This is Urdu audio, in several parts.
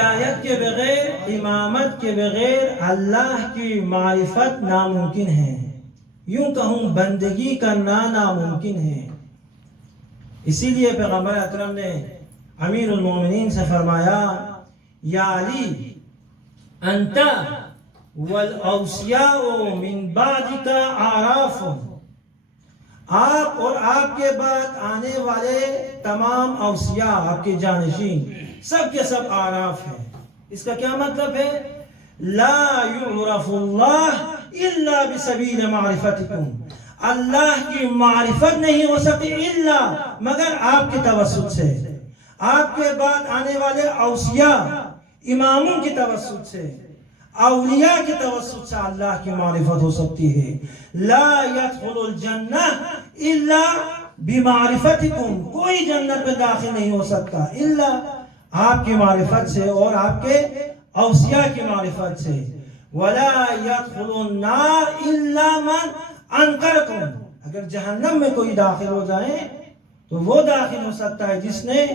ولایت کے بغیر، امامت کے بغیر اللہ کی معرفت ناممکن ہے، یوں کہوں بندگی کرنا ناممکن ہے۔ اسی لیے پیغمبر اکرم نے امیر المومنین سے فرمایا یا علی انت والاوصیاء من بعدک اعراف، آپ اور آپ کے بعد آنے والے تمام اوصیاء، آپ کے جانشین سب کے سب اعراف ہیں۔ اس کا کیا مطلب ہے؟ لا یعرف اللہ الا بسبیل معرفتکم، اللہ کی معرفت نہیں ہو سکتی الا مگر آپ کے توسط سے، آپ کے بعد آنے والے اوصیاء اماموں کی توسط سے، اولیاء کی توسط سے اللہ کی معرفت ہو سکتی ہے۔ لا يدخل الجنہ الا بمعرفتکم، کوئی جنت میں داخل نہیں ہو سکتا الا آپ کی معرفت سے اور آپ کے اوصیاء کی معرفت سے۔ ولا يدخل النار الا من انکرکم، اگر جہنم میں کوئی داخل ہو جائے تو وہ داخل ہو سکتا ہے جس نے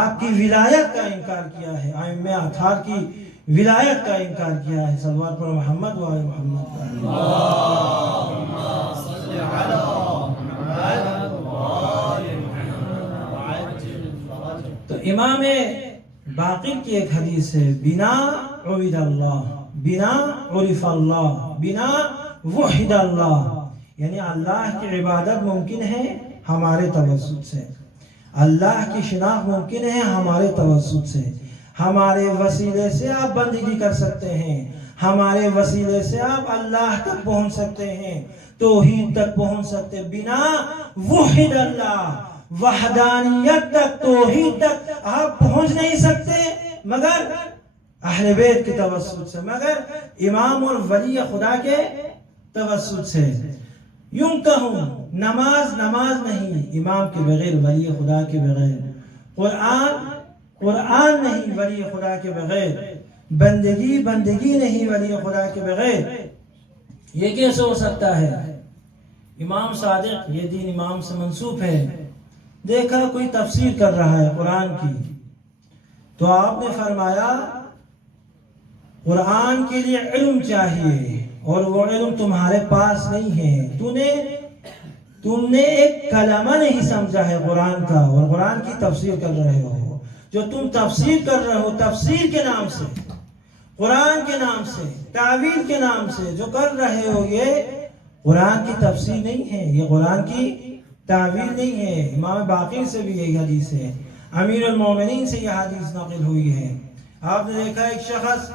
آپ کی ولایت کا انکار کیا ہے، ائمہ اطہار کی ولایت کا انکار کیا ہے۔ صلوات پر محمد و آل محمد۔ اللہم صل علی محمد و آل محمد وعجل فرجہ۔ تو امام باقر کی ایک حدیث ہے، بنا عبد اللہ، بنا عرف اللہ، بنا وحد اللہ، یعنی اللہ کی عبادت ممکن ہے ہمارے توسط سے، اللہ کی شناخت ممکن ہے ہمارے توسط سے، ہمارے وسیلے سے آپ بندگی کر سکتے ہیں، ہمارے وسیلے سے آپ اللہ تک پہنچ سکتے ہیں، توحید تک پہنچ سکتے، بنا وحد اللہ، وحدانیت تک، توحید تک آپ پہنچ نہیں سکتے مگر اہل بیت کے توسط سے، مگر امام اور ولی خدا کے توسط سے۔ یوں کہوں نماز نہیں امام کے بغیر، ولی خدا کے بغیر، قرآن نہیں ولی خدا کے بغیر، بندگی نہیں ولی خدا کے بغیر۔ یہ کیسے ہو سکتا ہے؟ امام صادق، یہ دین امام سے منسوب ہے، دیکھا کوئی تفسیر کر رہا ہے قرآن کی، تو آپ نے فرمایا قرآن کے لیے علم چاہیے اور وہ علم تمہارے پاس نہیں ہے، تم نے ایک کلمہ نہیں سمجھا ہے قرآن کا اور قرآن کی تفسیر کر رہے ہو، جو تم تفسیر کر رہے ہو تفسیر کے نام سے، قرآن کے نام سے، تعویل کے نام سے جو کر رہے ہو، یہ قرآن کی تفسیر نہیں ہے، یہ قرآن کی تعویل نہیں ہے۔ امام باقر سے بھی یہی حدیث ہے، امیر المومنین سے یہ حدیث نقل ہوئی ہے۔ آپ نے دیکھا ایک شخص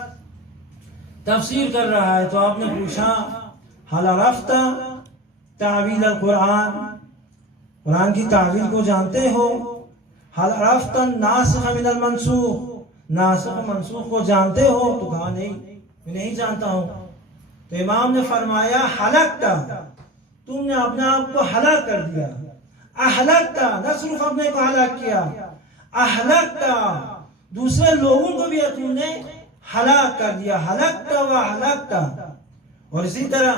تفسیر کر رہا ہے تو آپ نے پوچھا حل عرفت تعویل القرآن، قرآن کی تعویل کو جانتے ہو؟ حل عرفت الناسخ من المنسوخ، ناسخ منسوخ کو جانتے ہو؟ تو کہا نہیں، میں نہیں جانتا ہوں۔ تو امام نے فرمایا ہلکتا، تم نے اپنے آپ کو ہلاک کر دیا، اہلکتا، نہ صرف اپنے کو ہلاک کیا، اہلکتا، دوسرے لوگوں کو بھی تم نے ہلاک کر دیا، ہلکتا و ہلاکتا۔ اور اسی طرح